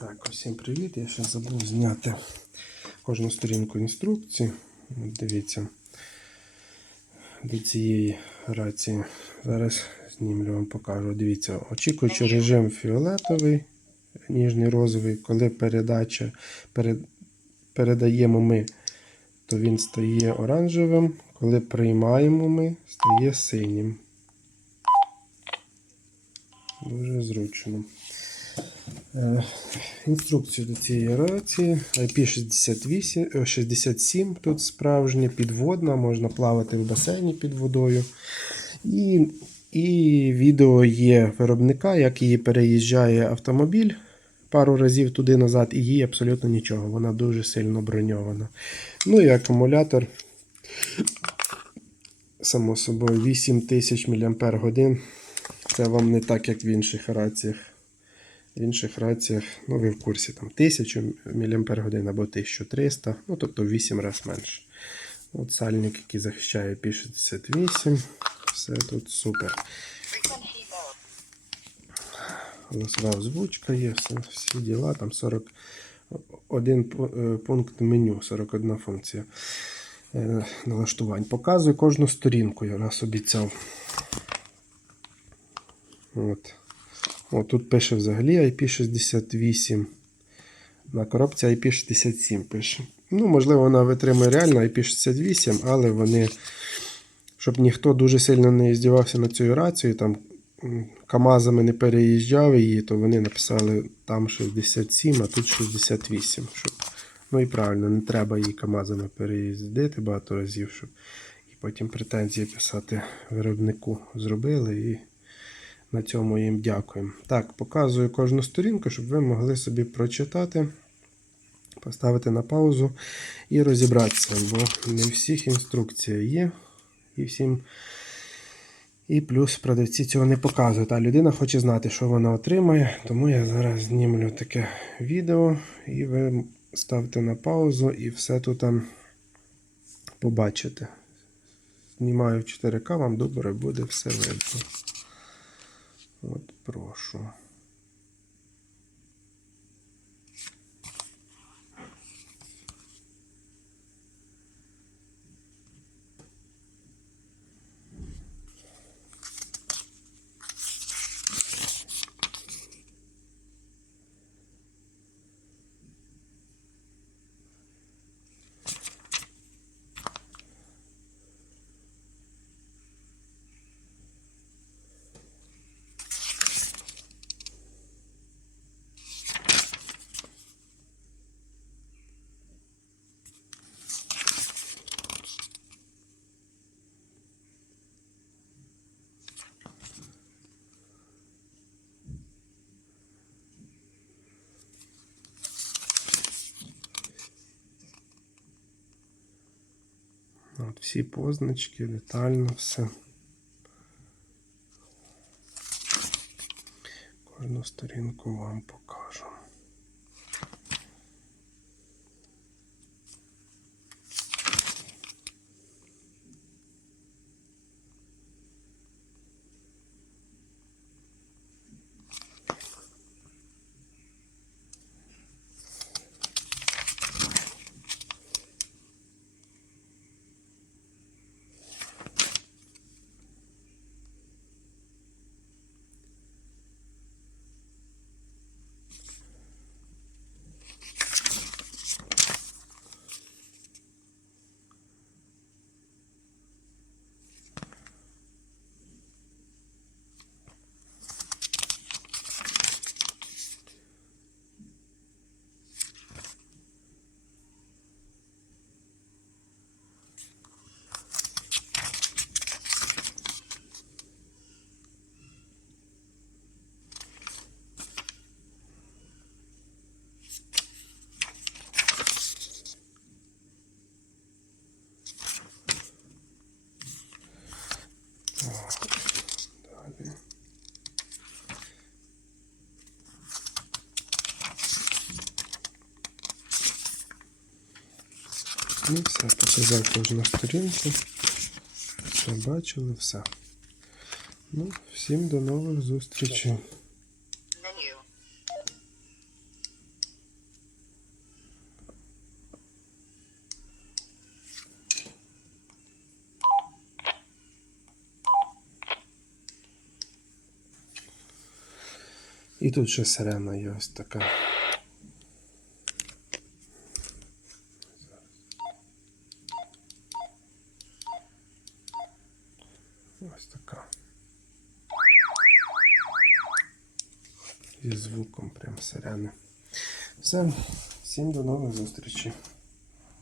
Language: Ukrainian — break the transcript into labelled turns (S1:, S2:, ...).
S1: Так, усім привіт. Я ще забув зняти кожну сторінку інструкції. Дивіться до цієї рації. Зараз знімлю вам покажу. Дивіться, очікуючи режим фіолетовий, ніжний розовий, коли передача перед, передаємо ми, то він стає оранжевим. Коли приймаємо ми, стає синім. Дуже зручно. Е, Інструкцію до цієї рації IP68, е, 67 тут справжня, підводна, можна плавати в басейні під водою. І, і відео є виробника, як її переїжджає автомобіль пару разів туди-назад, і їй абсолютно нічого. Вона дуже сильно броньована. Ну і акумулятор, само собою, 8000 мАч. Це вам не так, як в інших раціях. В інших раціях, ну ви в курсі, там 1000 мАч або 1300, ну тобто в 8 разів менше. От сальник, який захищає P68, все тут супер. Голосова озвучка є, все, всі діла, там 41 е, пункт меню, 41 функція е, налаштувань. Показую кожну сторінку, я раз обіцяв. От. О, тут пише взагалі IP68. На коробці IP67 пише. Ну, можливо, вона витримує реально IP68, але вони, щоб ніхто дуже сильно не здівався на цю рацію, там КАМАЗами не переїжджав її, то вони написали там 67, а тут 68. Щоб... Ну і правильно, не треба її КАМАЗами переїздити багато разів, щоб і потім претензії писати виробнику. Зробили і на цьому їм дякуємо. Так, показую кожну сторінку, щоб ви могли собі прочитати, поставити на паузу і розібратися, бо не всіх інструкція є. І всім. І плюс продавці цього не показують. А людина хоче знати, що вона отримає. Тому я зараз знімлю таке відео, і ви ставте на паузу і все тут там побачите. Знімаю 4К, вам добре буде все видно. От прошу. От всі позначки, детально все. Кожну сторінку вам покажу. Все, показав кожну сторінку. Все бачили, все. Ну, Всім до нових зустрічей. І тут ще сирена є ось така. Ось така. Зі звуком прям сирени. Все, всім до нових зустрічей.